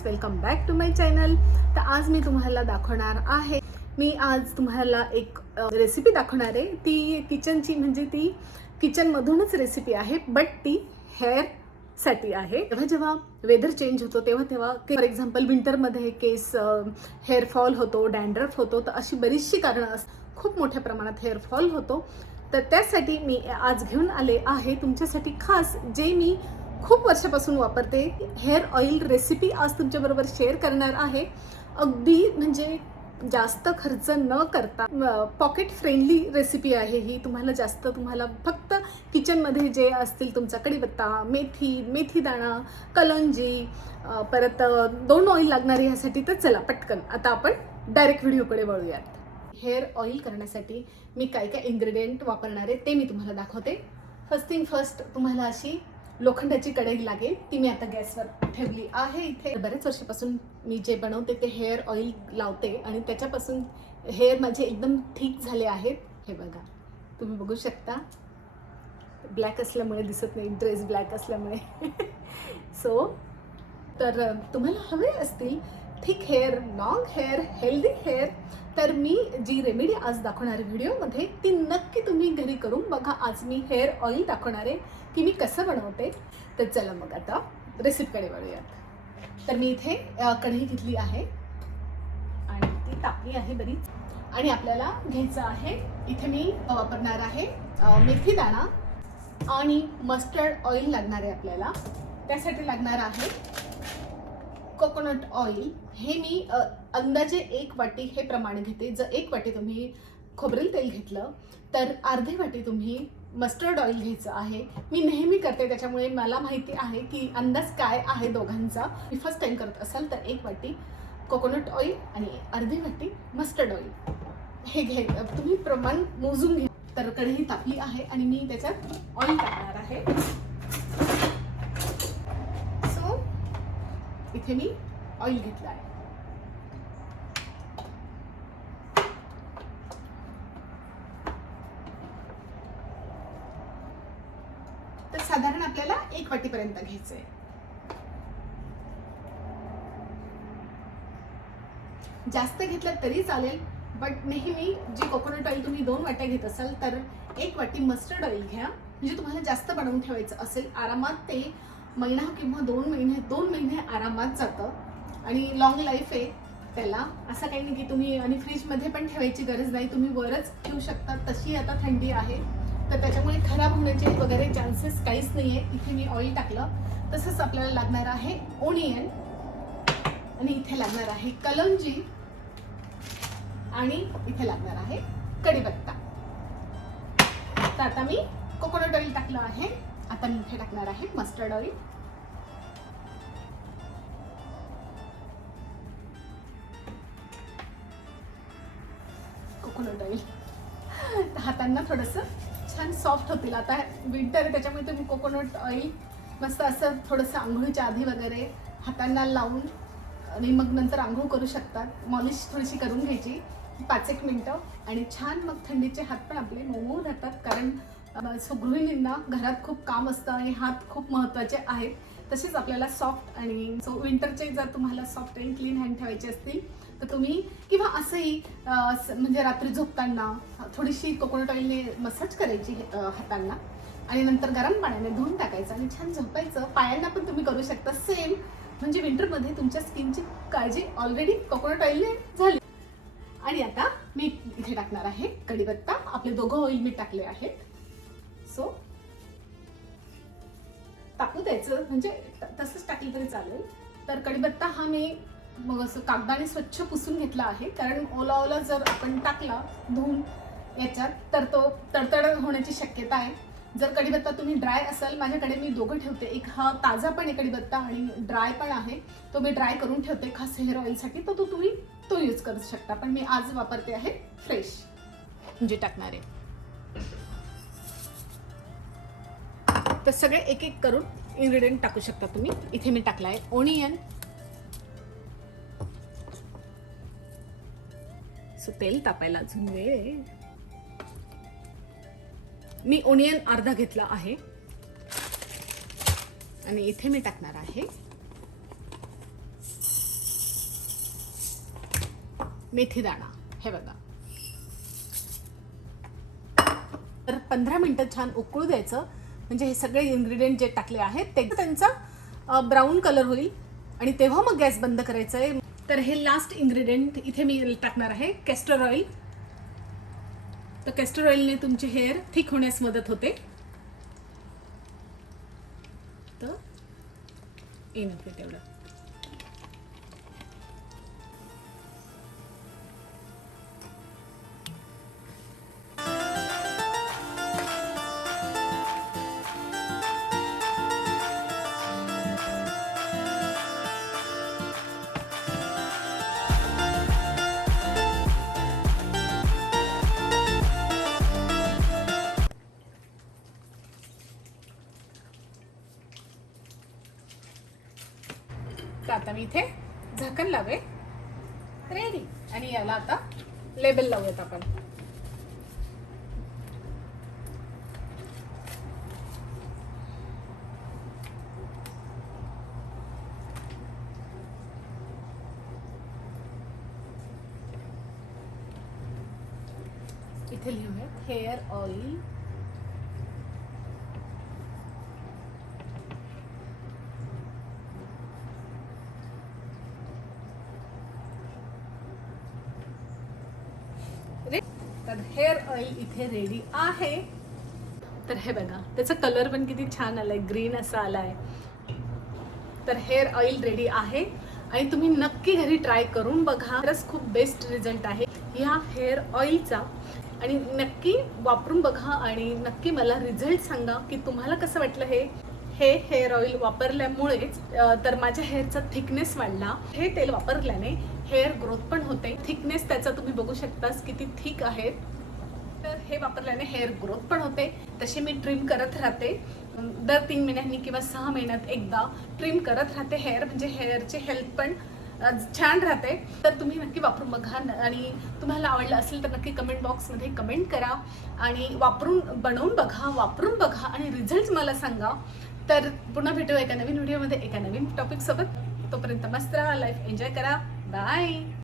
Friends, welcome back to my channel. तर आज मी तुम्हाला दाखवणार आहे आज तुम्हाला एक रेसिपी दाखवणार आहे। ती किचनची म्हणजे ती किचनमधूनच रेसिपी आहे, बट ती हेअर साठी आहे। जेव्हा वेदर चेंज होतो तेव्हा फॉर एक्झाम्पल विंटरमध्ये केस हेअर फॉल होतो, डॅन्ड्रफ होतो, तर अशी बरीचशी कारणं असतात। खूप मोठ्या प्रमाणात हेअर फॉल होतो, तर त्यासाठी मी आज घेऊन आले आहे तुमच्यासाठी खास जे मी खूप वर्षापासून वापरते हेअर ऑइल रेसिपी आज तुमच्याबरोबर शेअर करणार आहे। अगदी म्हणजे जास्त खर्च न करता पॉकेट फ्रेंडली रेसिपी आहे ही। तुम्हाला फक्त किचनमध्ये जे असतील तुमचा कढीपत्ता, मेथी दाणा, कलंजी, परत 2 ऑइल लागणारे ह्यासाठी। तर चला पटकन आता आपण डायरेक्ट व्हिडिओकडे वळूयात। हेअर ऑइल करण्यासाठी मी काय काय इन्ग्रेडियंट वापरणार आहे ते मी तुम्हाला दाखवते। फर्स्ट तुम्हाला अशी लोखंडाची कढई लागेल, ती मी आता गॅसवर ठेवली आहे। इथे बरेच वर्षापासून मी जे बनवते ते हेअर ऑइल लावते आणि त्याच्यापासून हेअर माझे एकदम ठीक झाले आहेत। हे बघा, तुम्ही बघू शकता, ब्लॅक असल्यामुळे दिसत नाही, ड्रेस ब्लॅक असल्यामुळे तर तुम्हाला हवे असतील thick hair, long hair, healthy hair, तर मी जी रेमेडी आज दाखवणार व्हिडिओमध्ये ती नक्की तुम्ही घरी करून बघा। आज मी हेअर ऑइल दाखवणार आहे की मी कसं बनवते। तर चला मग आता रेसिपीकडे वळूयात। तर मी इथे कढई घेतली आहे आणि ती तापली आहे बरीच, आणि आपल्याला घ्यायचं आहे, इथे मी वापरणार आहे मेथी दाणा आणि मस्टर्ड ऑइल लागणार आहे आपल्याला। त्यासाठी लागणार आहे कोकोनट ऑइल। हे मी अंदाजे 1 वाटी हे प्रमाण घेते। जर 1 वाटी तुम्ही खोबरेल तेल घेतलं तर अर्धी वाटी तुम्ही मस्टर्ड ऑइल घ्यायचं आहे। मी नेहमी करते त्याच्यामुळे मला माहिती आहे की अंदाज काय आहे दोघांचा। मी फर्स्ट टाइम करत असाल तर 1 वाटी कोकोनट ऑइल आणि अर्धी वाटी मस्टर्ड ऑइल हे तुम्ही प्रमाण मोजून घ्या। तर कढई तापली आहे आणि मी त्याच्यात ऑइल टाकणार आहे। इथे मी ऑइल घेतलं आहे। तर साधारण आपल्याला 1 वाटीपर्यंत घ्यायचंय। जास्त घेतलं तरी चालेल, बट नेहमी जी कोकोनट ऑइल तुम्ही 2 वाट्या घेत असाल तर 1 वाटी मस्टर्ड ऑइल घ्या। म्हणजे तुम्हाला जास्त बनवून ठेवायचं असेल, आरामात ते महिना किंवा 2 महिने आरामात जातं आणि लॉंग लाईफ आहे त्याला। असं काही नाही की तुम्ही आणि फ्रीजमध्ये पण ठेवायची गरज नाही, तुम्ही वरच ठेवू शकता। तशी आता थंडी आहे तर त्याच्यामुळे खराब होण्याचे वगैरे चान्सेस काहीच नाही आहे। इथे मी ऑइल टाकलं। तसंच आपल्याला लागणार आहे ओनियन, आणि इथे लागणार आहे कलंजी, आणि इथे लागणार आहे कढीपत्ता। तर आता मी कोकोनट ऑइल टाकलं आहे, आता मी इथे टाकणार आहे मस्टर्ड ऑइल। कोकोनट ऑइल हातांना थोडंसं छान सॉफ्ट होतील। आता विंटर आहे त्याच्यामुळे तुम्ही कोकोनट ऑइल मस्त असं थोडंसं आंघोळीच्या आधी वगैरे हातांना लावून आणि मग नंतर आंघोळ करू शकतात। मॉलिश थोडीशी करून घ्यायची 5-1 मिनटं, आणि छान मग थंडीचे हात पण आपले मऊ राहतात। कारण गृहिणींना घरात खूप काम असतं आणि हात खूप महत्त्वाचे आहेत। तसेच आपल्याला सॉफ्ट आणि विंटरचे जर तुम्हाला सॉफ्ट आणि क्लीन हँड ठेवायचे असतील तर तुम्ही किंवा असंही म्हणजे रात्री झोपताना थोडीशी कोकोनट ऑइलने मसाज करायची हातांना, आणि नंतर गरम पाण्याने धुवून टाकायचं आणि छान झोपायचं। पायांना पण तुम्ही करू शकता सेम, म्हणजे विंटरमध्ये तुमच्या स्किनची काळजी ऑलरेडी कोकोनट ऑइलने झाली। आणि आता मी इथे टाकणार आहे कढीपत्ता। आपले 2 ऑइल मी टाकले आहेत, टाकू द्यायचं, म्हणजे तसंच टाकलं तरी चालेल। तर कढीपत्ता हा मी मग असं कागदाने स्वच्छ पुसून घेतला आहे, कारण ओला जर आपण टाकला धुवून याच्यात तर तो तडतड होण्याची शक्यता आहे। जर कढीपत्ता तुम्ही ड्राय असाल, माझ्याकडे मी 2 ठेवते, एक हा ताजा पण आहे कढीपत्ता आणि ड्राय पण आहे, तो मी ड्राय करून ठेवते खास हेअर ऑइलसाठी, तर तुम्ही तो यूज करू शकता। पण मी आज वापरते आहे फ्रेश, म्हणजे टाकणार आहे। तर सगळे एक एक करून इन्ग्रेडियंट टाकू शकता तुम्ही। इथे मी टाकला आहे ओनियन, तेल तापायला अजून वेळ आहे। मी ओनियन अर्धा घेतला आहे आणि इथे मी टाकणार आहे मेथी दाणा, हे बघा. तर 15 मिनिटं छान उकळू द्यायचं, म्हणजे हे सगळे इन्ग्रेडियंट जे टाकले आहेत ते त्यांचा ब्राऊन कलर होईल आणि तेव्हा मग गॅस बंद करायचा आहे. तर हे लास्ट इन्ग्रेडियंट इथे मी टाकणार आहे, कॅस्टर ऑइल. तर कॅस्टर ऑइलने तुमचे हेअर थिक होण्यास मदत होते. तर इनफ आहे तेवढं. तर आता मी इथे झाकण लावे, रेडी. आणि याला आता लेबल लावूयात आपण. इथे लिहूयात हेअर ऑइल. तर हेअर ऑइल इथे रेडी आहे. तर हे बघा, त्याचा कलर पण किती छान आलाय, ग्रीन असा आलाय. तर हेअर ऑइल रेडी आहे आणि तुम्ही नक्की घरी ट्राय करून बघा. खरंच खूप बेस्ट रिझल्ट आहे ह्या हेअर ऑइलचा. आणि नक्की वापरून बघा आणि नक्की मला रिझल्ट सांगा की तुम्हाला कसं वाटलं हे हेअर ऑइल वापरल्यामुळेच तर माझ्या हेअरचा थिकनेस वाढला. हे तेल वापरल्याने हेअर ग्रोथ पण होते. थिकनेस त्याचा तुम्ही बघू शकतास किती थिक आहे. तर हे वापरल्याने हेअर ग्रोथ पण होते. तशी मी ट्रिम करत राहते दर 3 महिन्यांनी किंवा 6 महिन्यात एकदा ट्रिम करत राहते हेअर, म्हणजे हेअरची हेल्थ पण छान राहते. तर तुम्ही नक्की वापरून बघा आणि तुम्हाला आवडलं असेल तर नक्की कमेंट बॉक्समध्ये कमेंट करा आणि बनवून बघा, वापरून बघा आणि रिझल्ट मला सांगा. तर पुन्हा भेटू एका नवीन व्हिडिओमध्ये एका नवीन टॉपिक सोबत. तोपर्यंत मस्त राहा, लाईफ एन्जॉय करा. बाय.